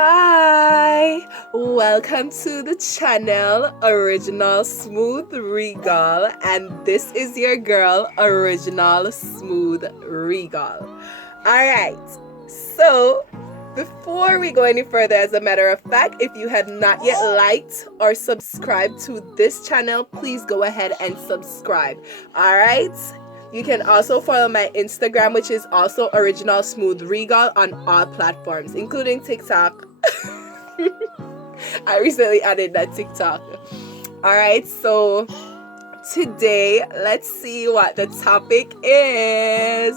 Hi, welcome to the channel Original Smooth Regal, and this is your girl Original Smooth Regal. Alright, so before we go any further, as a matter of fact, if you had not yet liked or subscribed to this channel, please go ahead and subscribe. Alright, you can also follow my Instagram, which is also Original Smooth Regal, on all platforms, including TikTok. I recently added that TikTok. Alright, so today, let's see what the topic is.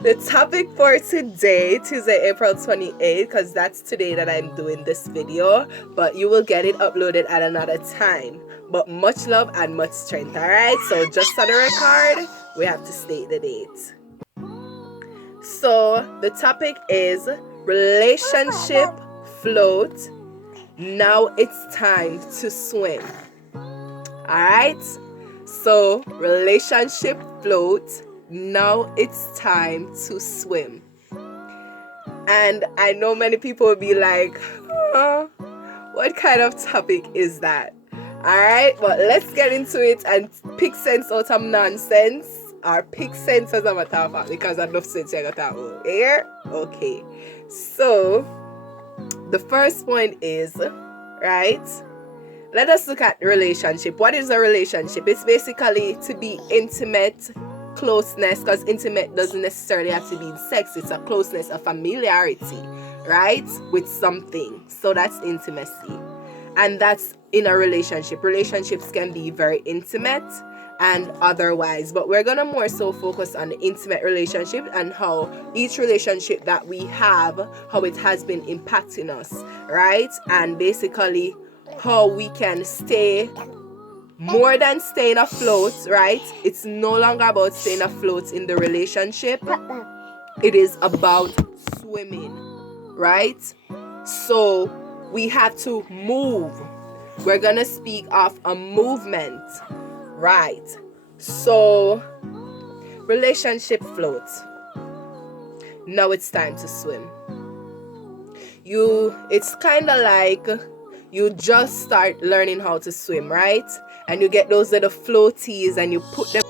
The topic for today, Tuesday, April 28th, because that's today that I'm doing this video, but you will get it uploaded at another time. But much love and much strength, alright? So just for the record, we have to state the date. So the topic is relationship float. Now it's time to swim. Alright? So relationship float. Now it's time to swim. And I know many people will be like, what kind of topic is that? Alright, but let's get into it and pick sense out of nonsense. Or pick sense as I'm talking about, because enough sense I got that here. Okay. So the first point is, right? Let us look at relationship. What is a relationship? It's basically to be intimate, closeness, because intimate doesn't necessarily have to be in sex. It's a closeness, a familiarity, right? With something. So that's intimacy. And that's in a relationship. Relationships can be very intimate and otherwise, but we're gonna more so focus on the intimate relationship and how each relationship that we have, how it has been impacting us, right? And basically how we can stay more than staying afloat, right? It's no longer about staying afloat in the relationship. It is about swimming, right? So we have to move. We're gonna speak of a movement, right? So relationship float. Now it's time to swim. It's kind of like you just start learning how to swim, right? And you get those little floaties and you put them.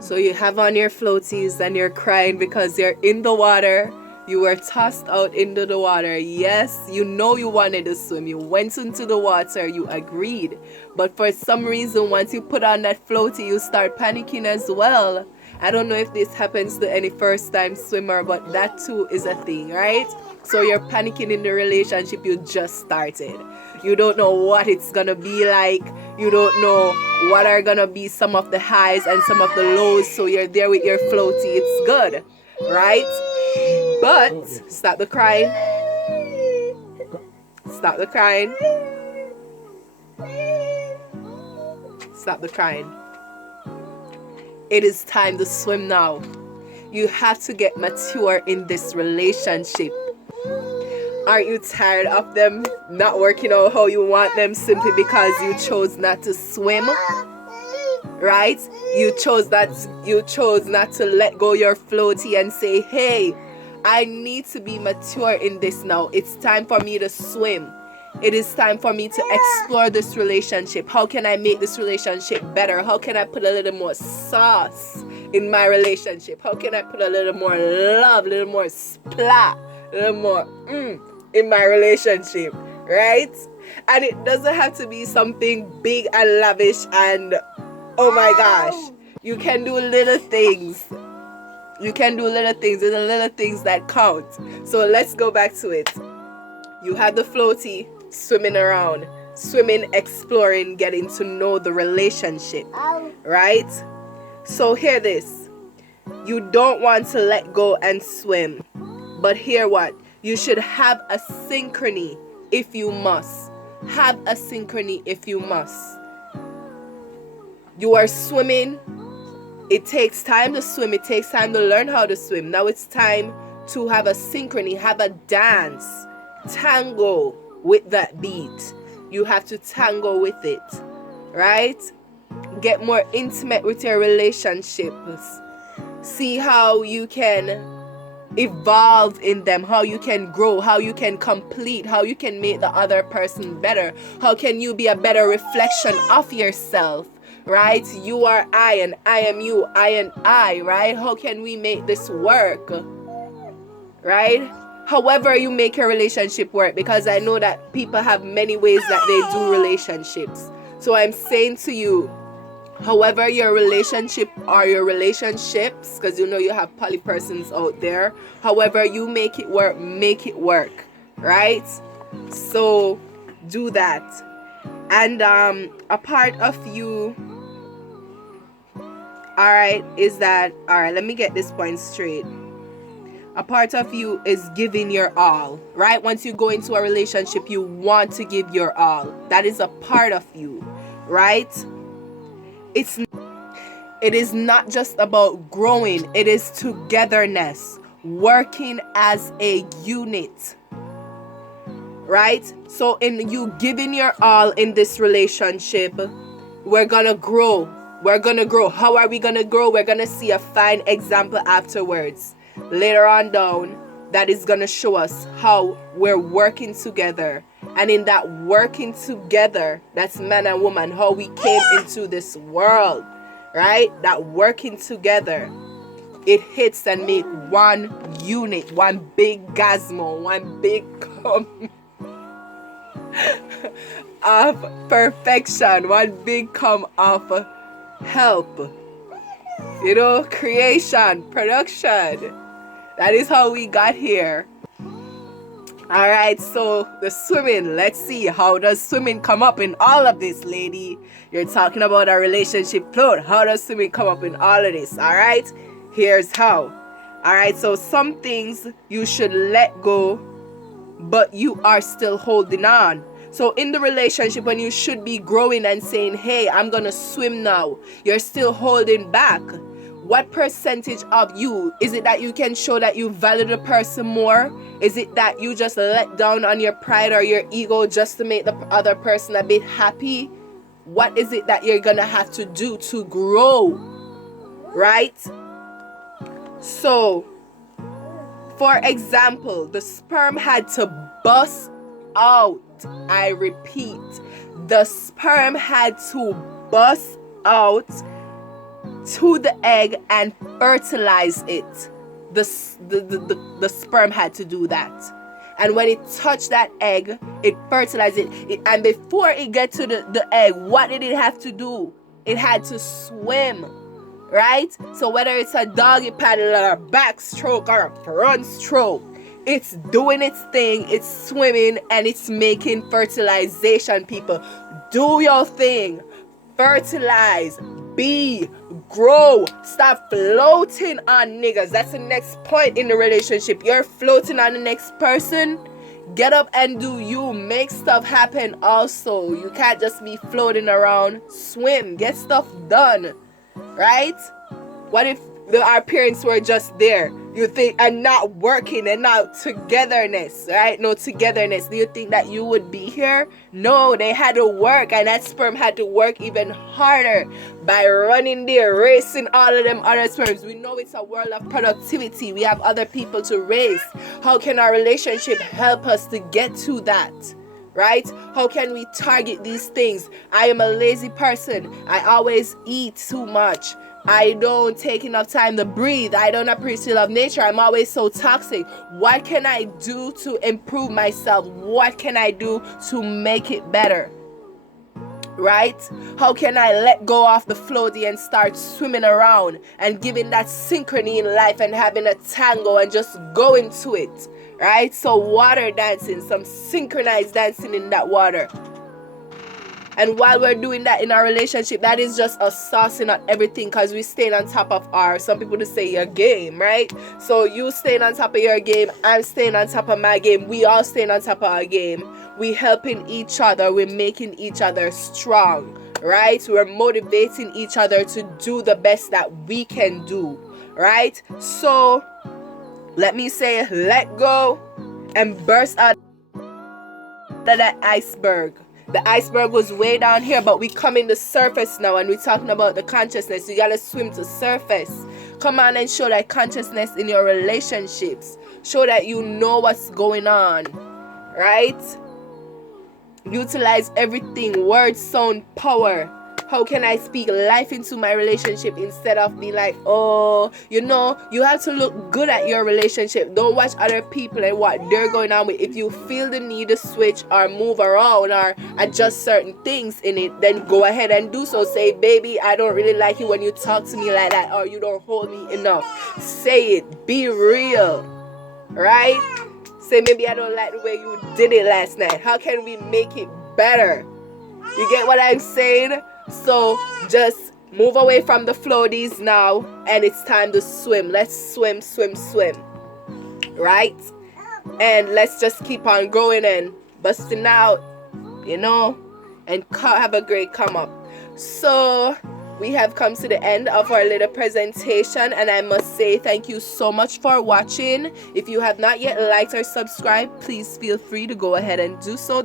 So you have on your floaties and you're crying because you're in the water. You were tossed out into the water. Yes, you know you wanted to swim. You went into the water. You agreed. But for some reason, once you put on that floaty, you start panicking as well. I don't know if this happens to any first-time swimmer, but that too is a thing, right? So you're panicking in the relationship you just started. You don't know what it's going to be like. You don't know what are going to be some of the highs and some of the lows. So you're there with your floaty. It's good, right? But stop the crying. Stop the crying. Stop the crying. It is time to swim now. You have to get mature in this relationship. Aren't you tired of them not working out how you want them simply because you chose not to swim? Right? You chose not to let go your floaty and say, hey, I need to be mature in this now. It's time for me to swim. It is time for me to explore this relationship. How can I make this relationship better? How can I put a little more sauce in my relationship? How can I put a little more love, a little more splat, a little more in my relationship, right? And it doesn't have to be something big and lavish and oh my gosh. You can do little things. You can do little things. There's the little things that count. So let's go back to it. You had the floaty swimming around, swimming, exploring, getting to know the relationship, right? So hear this. You don't want to let go and swim. But hear what? You should have a synchrony if you must. Have a synchrony if you must. You are swimming. It takes time to swim. It takes time to learn how to swim. Now it's time to have a synchrony, have a dance, tango with that beat. You have to tango with it, right? Get more intimate with your relationships. See how you can evolve in them, how you can grow, how you can complete, how you can make the other person better, how can you be a better reflection of yourself, right? You are I and I am you, I and I, right? How can we make this work, right? However you make your relationship work, because I know that people have many ways that they do relationships. So I'm saying to you, however your relationship or your relationships, because you know you have poly persons out there, however you make it work, right? So do that. And a part of you, all right, is that, all right, let me get this point straight. A part of you is giving your all, right? Once you go into a relationship, you want to give your all. That is a part of you, right? It is not just about growing, it is togetherness, working as a unit, right? So in you giving your all in this relationship, we're gonna grow. How are we gonna grow? We're gonna see a fine example afterwards, later on down, that is gonna show us how we're working together. And in that working together, that's man and woman, how we came into this world, right? That working together, it hits and make one unit, one big gasmo, one big of perfection, one big come of help, you know, creation, production. That is how we got here. All right, so the swimming, let's see, how does swimming come up in all of this, lady? You're talking about a relationship plot. How does swimming come up in all of this? All right, here's how. All right, so some things you should let go, but you are still holding on. So in the relationship, when you should be growing and saying, hey, I'm gonna swim now, you're still holding back. What percentage of you, is it that you can show that you value the person more? Is it that you just let down on your pride or your ego just to make the other person a bit happy? What is it that you're gonna have to do to grow, right? So, for example, the sperm had to bust out. I repeat, the sperm had to bust out to the egg and fertilize it. The sperm had to do that. And when it touched that egg, it fertilized it. And before it get to the egg, what did it have to do? It had to swim, right? So whether it's a doggy paddle or a backstroke or a front stroke, it's doing its thing, it's swimming, and it's making fertilization, people. Do your thing. Fertilize. Be. Grow. Stop floating on niggas. That's the next point in the relationship. You're floating on the next person. Get up and do you. Make stuff happen also. You can't just be floating around. Swim. Get stuff done. Right? What if our parents were just there, you think, and not working and not togetherness, right? No togetherness. Do you think that you would be here? No, they had to work, and that sperm had to work even harder by running there, racing all of them other sperms. We know it's a world of productivity. We have other people to raise. How can our relationship help us to get to that? Right? How can we target these things? I am a lazy person. I always eat too much. I don't take enough time to breathe. I don't appreciate love nature. I'm always so toxic. What can I do to improve myself? What can I do to make it better? Right? How can I let go of the floaty and start swimming around and giving that synchrony in life and having a tango and just go into it? Right? So water dancing, some synchronized dancing in that water. And while we're doing that in our relationship, that is just us saucing on everything, because we staying on top of some people to say your game, right? So you staying on top of your game, I'm staying on top of my game, we all staying on top of our game. We helping each other, we're making each other strong, right? We're motivating each other to do the best that we can do, right? So let me say, let go and burst out of that iceberg. The iceberg was way down here, but we come in the surface now, and we're talking about the consciousness. You gotta swim to surface. Come on and show that consciousness in your relationships. Show that you know what's going on, right? Utilize everything. Words, sound, power. How can I speak life into my relationship instead of being like, oh, you know, you have to look good at your relationship. Don't watch other people and what they're going on with. If you feel the need to switch or move around or adjust certain things in it, then go ahead and do so. Say, baby, I don't really like it when you talk to me like that, or you don't hold me enough. Say it. Be real, right? Say, maybe I don't like the way you did it last night. How can we make it better? You get what I'm saying? So just move away from the floaties now, and it's time to swim. Let's swim, swim, swim, right? And let's just keep on growing and busting out, you know, and have a great come up. So we have come to the end of our little presentation, and I must say thank you so much for watching. If you have not yet liked or subscribed, please feel free to go ahead and do so.